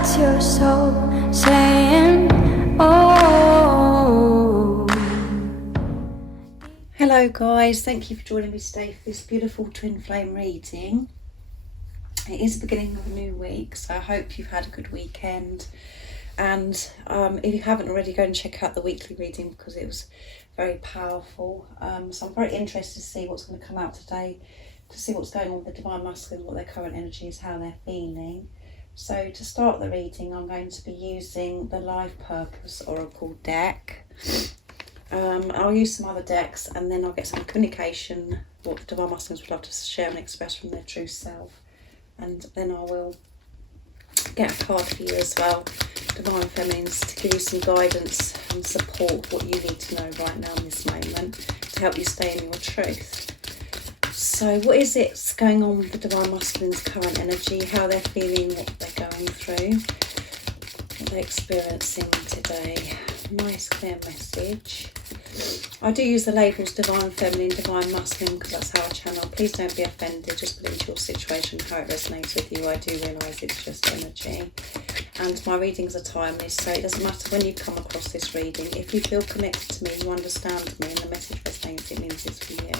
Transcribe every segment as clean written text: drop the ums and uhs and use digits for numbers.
That's your soul saying, oh. Hello guys, thank you for joining me today for this beautiful twin flame reading. It is the beginning of a new week, so I hope you've had a good weekend. And if you haven't already, go and check out the weekly reading because it was very powerful. So I'm very interested to see what's going to come out today, to see what's going on with the Divine Masculine, what their current energy is, how they're feeling. So to start the reading, I'm going to be using the Life Purpose Oracle deck. I'll use some other decks and then I'll get some communication, what the Divine Masculines would love to share and express from their true self. And then I will get a card for you as well, Divine Feminines, to give you some guidance and support, what you need to know right now in this moment to help you stay in your truth. So what is it going on with the Divine Masculine's current energy, how they're feeling, what they're going through, what they're experiencing today. Nice clear message. I do use the labels Divine Feminine, Divine Masculine because that's how I channel. Please don't be offended, just put into your situation how it resonates with you. I do realise it's just energy. And my readings are timeless, so it doesn't matter when you come across this reading. If you feel connected to me, you understand me and the message resonates, it means it's for you.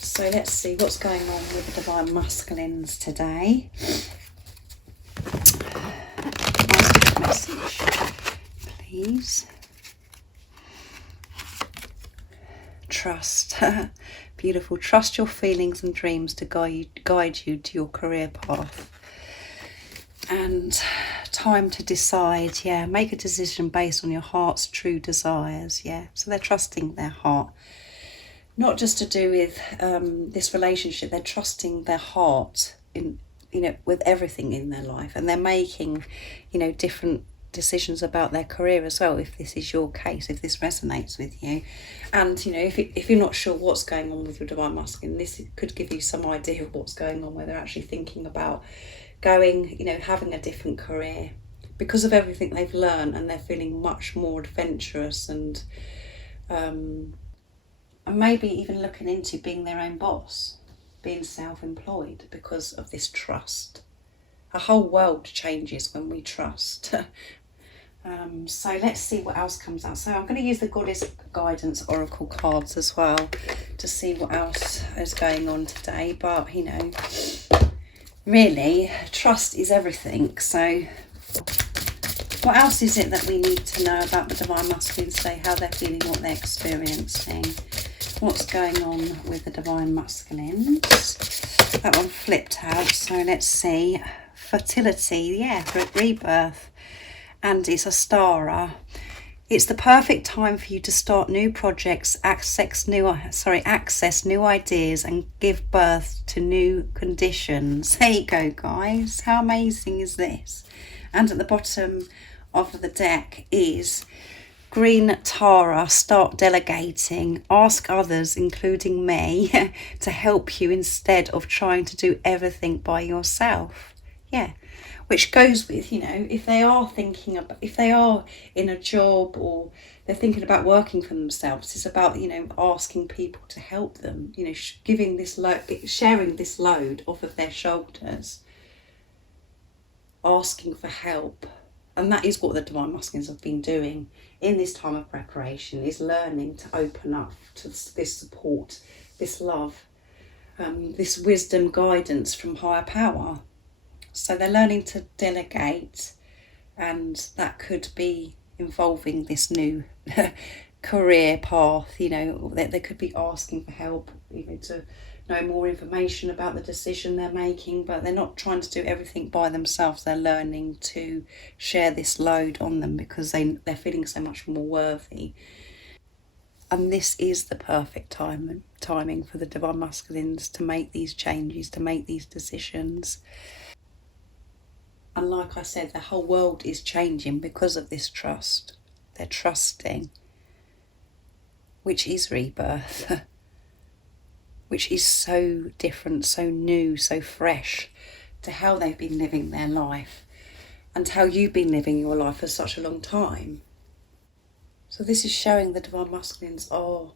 So let's see what's going on with the Divine Masculines today. Message, please. Trust. Beautiful. Trust your feelings and dreams to guide you to your career path. And time to decide. Yeah, make a decision based on your heart's true desires. Yeah, so they're trusting their heart. Not just to do with this relationship, they're trusting their heart in, with everything in their life, and they're making, different decisions about their career as well, if this is your case, if this resonates with you. And if you're not sure what's going on with your Divine Masculine, this could give you some idea of what's going on, where they're actually thinking about going, having a different career because of everything they've learned, and they're feeling much more adventurous and maybe even looking into being their own boss, being self-employed because of this trust. A whole world changes when we trust. So let's see what else comes out. So I'm going to use the Goddess Guidance Oracle cards as well to see what else is going on today. But, really, trust is everything. So what else is it that we need to know about the Divine Masculine today, how they're feeling, what they're experiencing? What's going on with the Divine Masculines? That one flipped out, so let's see. Fertility, yeah, rebirth. And it's a starer. It's the perfect time for you to start new projects, access new ideas, and give birth to new conditions. There you go, guys. How amazing is this? And at the bottom of the deck is Green Tara, start delegating. Ask others, including me, to help you instead of trying to do everything by yourself. Yeah, which goes with, if they are if they are in a job or they're thinking about working for themselves, it's about, asking people to help them, giving this sharing this load off of their shoulders, asking for help. And that is what the Divine Masculines have been doing in this time of preparation, is learning to open up to this support, this love, this wisdom, guidance from higher power. So they're learning to delegate, and that could be involving this new career path. They could be asking for help, to know more information about the decision they're making, but they're not trying to do everything by themselves. They're learning to share this load on them because they're feeling so much more worthy. And this is the perfect timing for the Divine Masculines to make these changes, to make these decisions. And like I said, the whole world is changing because of this trust. They're trusting, which is rebirth. Which is so different, so new, so fresh to how they've been living their life and how you've been living your life for such a long time. So this is showing the Divine Masculines are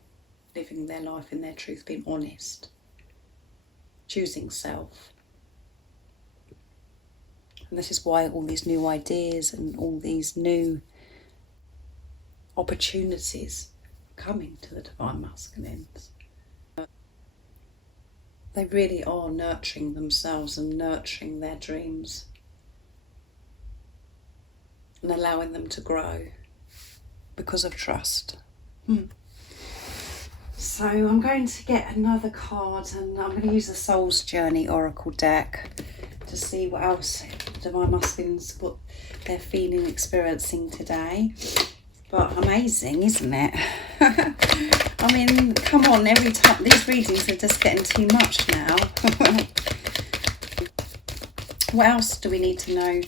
living their life in their truth, being honest, choosing self. And this is why all these new ideas and all these new opportunities are coming to the Divine Masculines. They really are nurturing themselves and nurturing their dreams and allowing them to grow because of trust. So I'm going to get another card, and I'm going to use the Soul's Journey Oracle deck to see what else Divine Masculines, what they're feeling, experiencing today. But amazing, isn't it? I mean, come on, every time, these readings are just getting too much now. What else do we need to know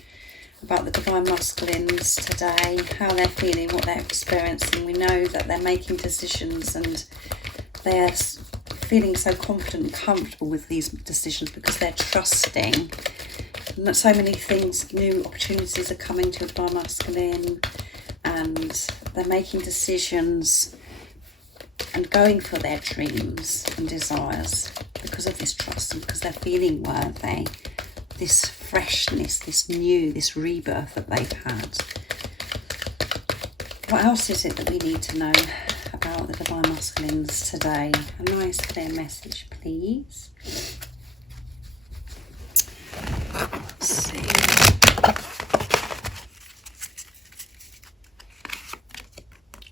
about the Divine Masculines today? How they're feeling, what they're experiencing. We know that they're making decisions and they're feeling so confident and comfortable with these decisions because they're trusting. And so many things, new opportunities are coming to a Divine Masculine, and they're making decisions and going for their dreams and desires because of this trust and because they're feeling worthy. This freshness, this new, this rebirth that they've had. What else is it that we need to know about the Divine Masculines today? A nice clear message, please. Let's see.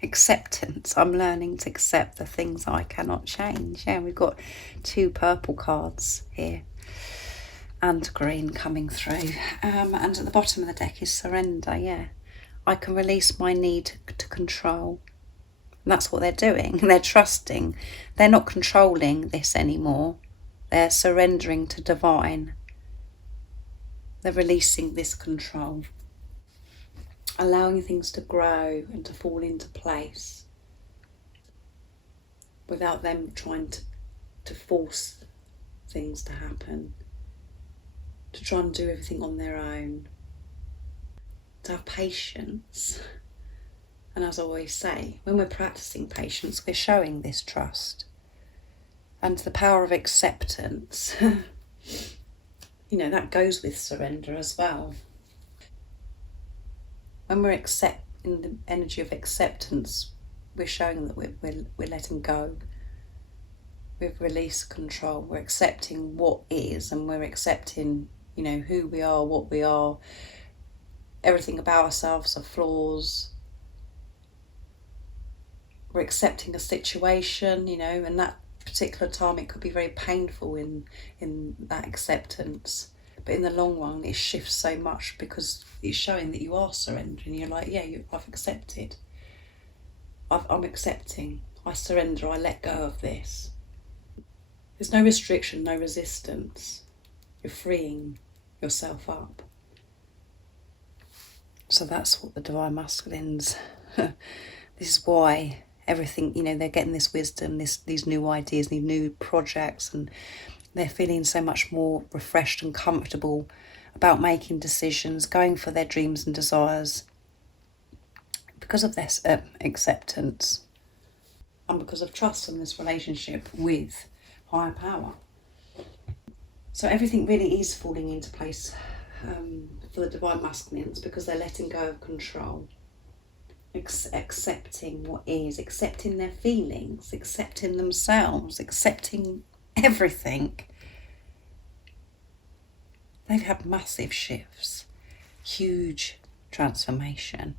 Acceptance. I'm learning to accept the things I cannot change. Yeah, we've got 2 purple cards here and green coming through. And at the bottom of the deck is surrender. Yeah, I can release my need to control. And that's what they're doing. They're trusting. They're not controlling this anymore. They're surrendering to divine. They're releasing this control, allowing things to grow and to fall into place without them trying to force things to happen, to try and do everything on their own, to have patience. And as I always say, when we're practicing patience, we're showing this trust and the power of acceptance. You know, that goes with surrender as well. When we're in the energy of acceptance, we're showing that we're letting go. We've released control. We're accepting what is, and we're accepting, you know, who we are, what we are, everything about ourselves, our flaws. We're accepting a situation, you know, and that particular time it could be very painful in that acceptance. But in the long run, it shifts so much because it's showing that you are surrendering. You're like, yeah, I've accepted. I'm accepting. I surrender. I let go of this. There's no restriction, no resistance. You're freeing yourself up. So that's what the Divine Masculines, this is why everything, you know, they're getting this wisdom, these new ideas, these new projects, and they're feeling so much more refreshed and comfortable about making decisions, going for their dreams and desires because of this acceptance and because of trust in this relationship with higher power. So everything really is falling into place for the Divine Masculines because they're letting go of control, accepting what is, accepting their feelings, accepting themselves, accepting everything. They've had massive shifts, huge transformation.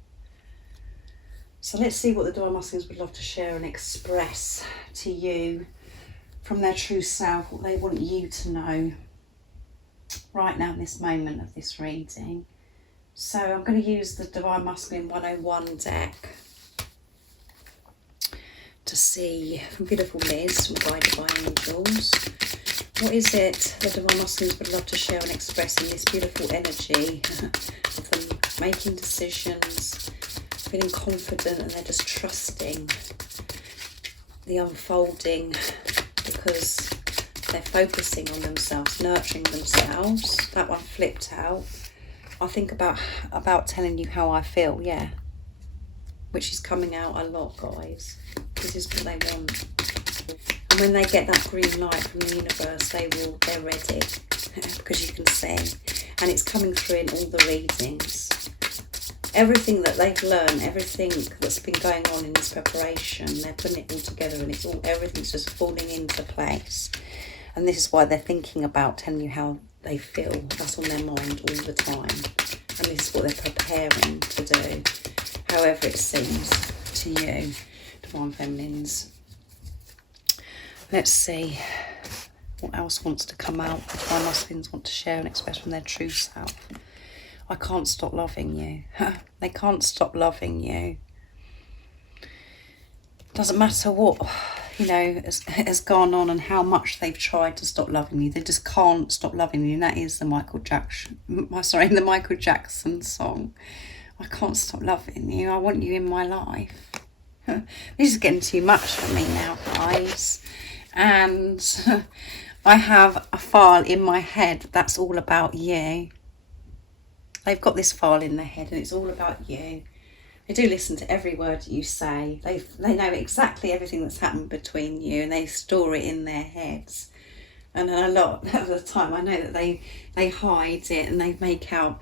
So let's see what the Divine Masculines would love to share and express to you from their true self, what they want you to know right now in this moment of this reading. So I'm going to use the Divine Masculine 101 deck to see from beautiful Liz, guided by angels. What is it the Divine Masculines would love to share and express in this beautiful energy of them making decisions, feeling confident, and they're just trusting the unfolding because they're focusing on themselves, nurturing themselves. That one flipped out. I think about telling you how I feel, yeah, which is coming out a lot, guys. This is what they want. And when they get that green light from the universe, they're ready because you can see. and it's coming through in all the readings. Everything that they've learned, everything that's been going on in this preparation, they're putting it all together, and it's all, everything's just falling into place. And this is why they're thinking about telling you how they feel. That's on their mind all the time. And this is what they're preparing to do, however it seems to you, Divine Feminines. Let's see what else wants to come out. Divine Masculines want to share and express from their true self. I can't stop loving you. They can't stop loving you. Doesn't matter what, you know, has gone on and how much they've tried to stop loving you. They just can't stop loving you. And that is the Michael Jackson song. I can't stop loving you. I want you in my life. This is getting too much for me now, guys. And I have a file in my head that's all about you. They've got this file in their head and it's all about you. They do listen to every word you say. They know exactly everything that's happened between you, and they store it in their heads. And a lot of the time I know that they hide it, and they make out,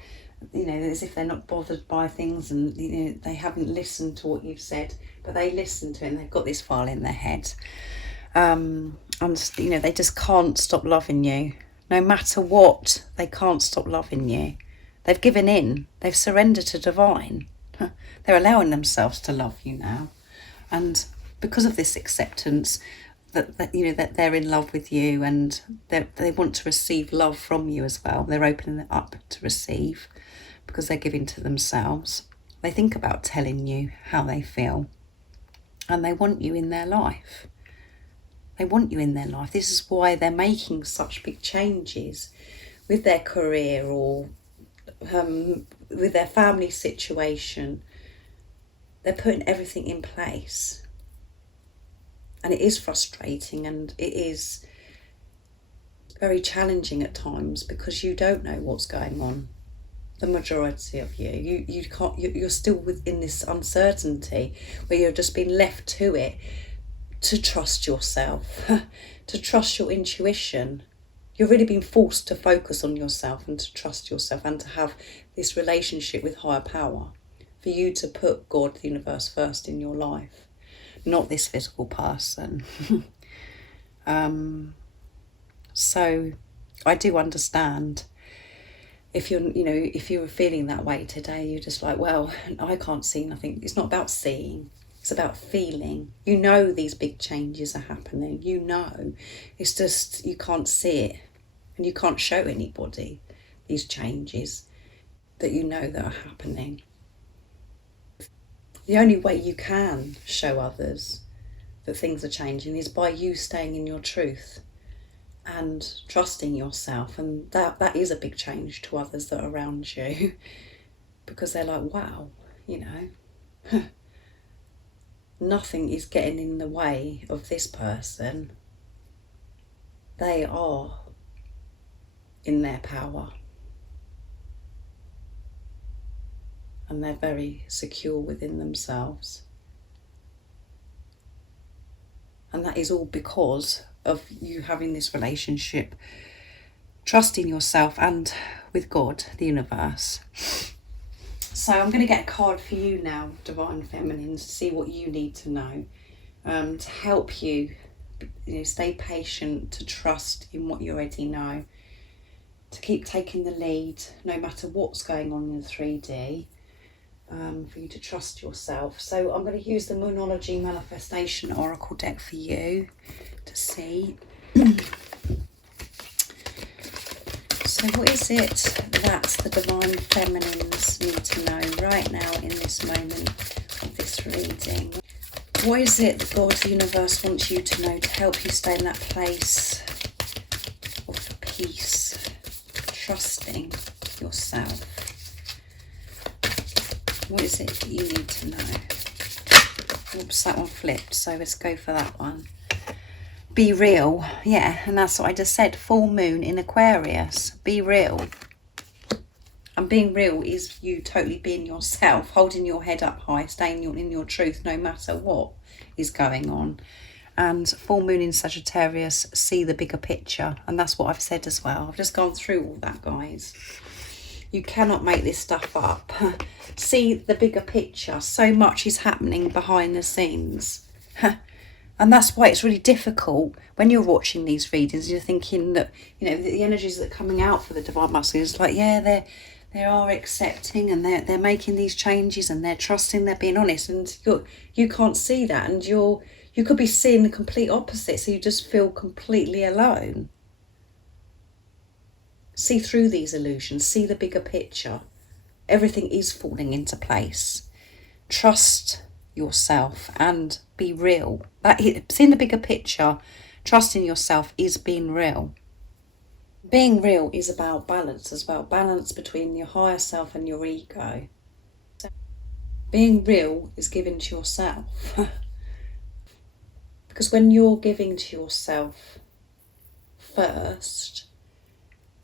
you know, as if they're not bothered by things, and you know, they haven't listened to what you've said, but they listen to it and they've got this file in their head. And you know, they just can't stop loving you. No matter what, they can't stop loving you. They've given in. They've surrendered to divine. They're allowing themselves to love you now. And because of this acceptance, that you know, that they're in love with you, and they want to receive love from you as well. They're opening it up to receive because they're giving to themselves. They think about telling you how they feel, and they want you in their life. They want you in their life. This is why they're making such big changes with their career, or with their family situation. They're putting everything in place, and it is frustrating, and it is very challenging at times because you don't know what's going on. The majority of you can't. You're still within this uncertainty where you're just being left to it, to trust yourself, to trust your intuition. You're really being forced to focus on yourself and to trust yourself, and to have this relationship with higher power, for you to put God, the universe, first in your life, not this physical person. So I do understand if you're feeling that way today. You're just like, well, I can't see nothing. It's not about seeing. It's about feeling. You know these big changes are happening. You know. It's just you can't see it. And you can't show anybody these changes that you know that are happening. The only way you can show others that things are changing is by you staying in your truth and trusting yourself. And that is a big change to others that are around you, because they're like, wow, you know, nothing is getting in the way of this person. They are in their power, and they're very secure within themselves. And that is all because of you having this relationship, trusting yourself and with God, the universe. So I'm going to get a card for you now, Divine Feminines, to see what you need to know, to help you, stay patient, to trust in what you already know, to keep taking the lead no matter what's going on in the 3D, for you to trust yourself. So I'm going to use the Moonology Manifestation Oracle deck for you to see. So what is it that the Divine Feminines need to know right now in this moment of this reading? What is it that God, the universe, wants you to know to help you stay in that place of peace, trusting yourself? What is it that you need to know? Oops, that one flipped, so let's go for that one. Be real. Yeah, and that's what I just said. Full moon in Aquarius. Be real. And being real is you totally being yourself, holding your head up high, staying in your truth no matter what is going on. And full moon in Sagittarius, see the bigger picture. And that's what I've said as well. I've just gone through all that, guys. You cannot make this stuff up. See the bigger picture. So much is happening behind the scenes. And that's why it's really difficult when you're watching these readings. You're thinking that, you know, the energies that are coming out for the divine masculine is like, yeah, they are accepting, and they're making these changes, and they're trusting, they're being honest, and you can't see that, and you could be seeing the complete opposite, so you just feel completely alone. See through these illusions, see the bigger picture. Everything is falling into place. Trust yourself and be real. Seeing the bigger picture, trusting yourself is being real. Being real is about balance as well. Balance between your higher self and your ego. Being real is giving to yourself. Because when you're giving to yourself first,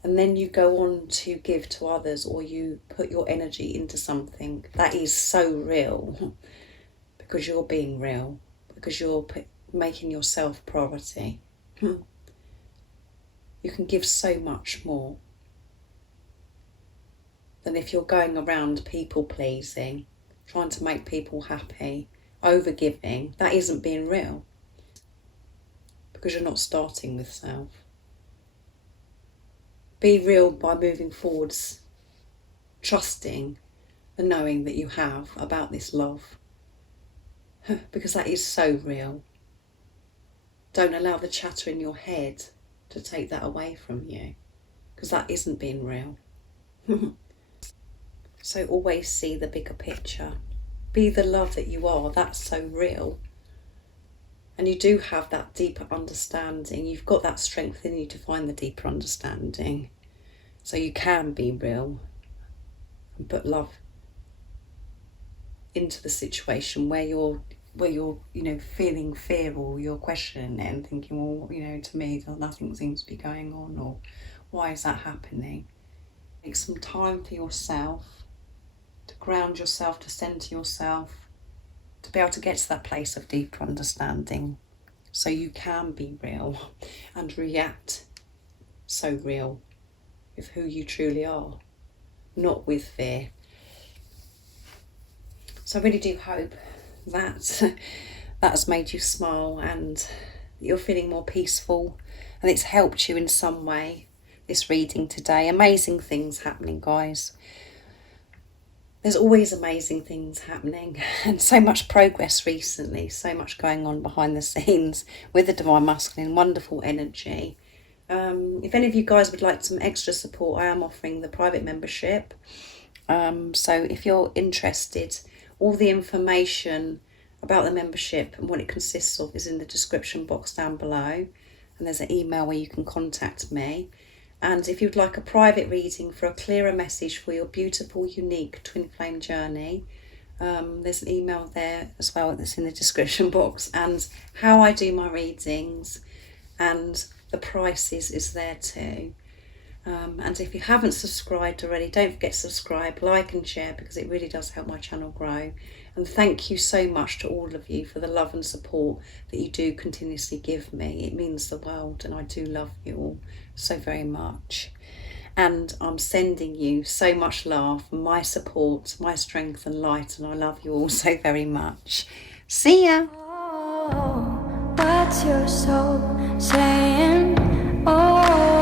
and then you go on to give to others, or you put your energy into something, that is so real. Because you're being real. Because you're making yourself priority. You can give so much more than if you're going around people pleasing, trying to make people happy, over giving. That isn't being real, because you're not starting with self. Be real by moving forwards, trusting the knowing that you have about this love, because that is so real. Don't allow the chatter in your head to take that away from you, because that isn't being real. So always see the bigger picture. Be the love that you are. That's so real. And you do have that deeper understanding. You've got that strength in you to find the deeper understanding. So you can be real and put love into the situation where you're feeling fear, or you're questioning it and thinking, well, to me nothing seems to be going on, or why is that happening? Take some time for yourself, to ground yourself, to centre yourself, to be able to get to that place of deeper understanding, so you can be real and react so real with who you truly are, not with fear. So I really do hope that has made you smile, and you're feeling more peaceful, and it's helped you in some way, this reading today. Amazing things happening, guys. There's always amazing things happening, and so much progress recently, so much going on behind the scenes with the divine masculine. Wonderful energy. If any of you guys would like some extra support, I am offering the private membership. So if you're interested, all the information about the membership and what it consists of is in the description box down below, and there's an email where you can contact me. And if you'd like a private reading for a clearer message for your beautiful, unique twin flame journey, there's an email there as well that's in the description box, and how I do my readings and the prices is there too. And if you haven't subscribed already, don't forget to subscribe, like and share, because it really does help my channel grow. And thank you so much to all of you for the love and support that you do continuously give me. It means the world, and I do love you all so very much. And I'm sending you so much love, my support, my strength and light, and I love you all so very much. See ya! Oh, what's your soul saying? Oh.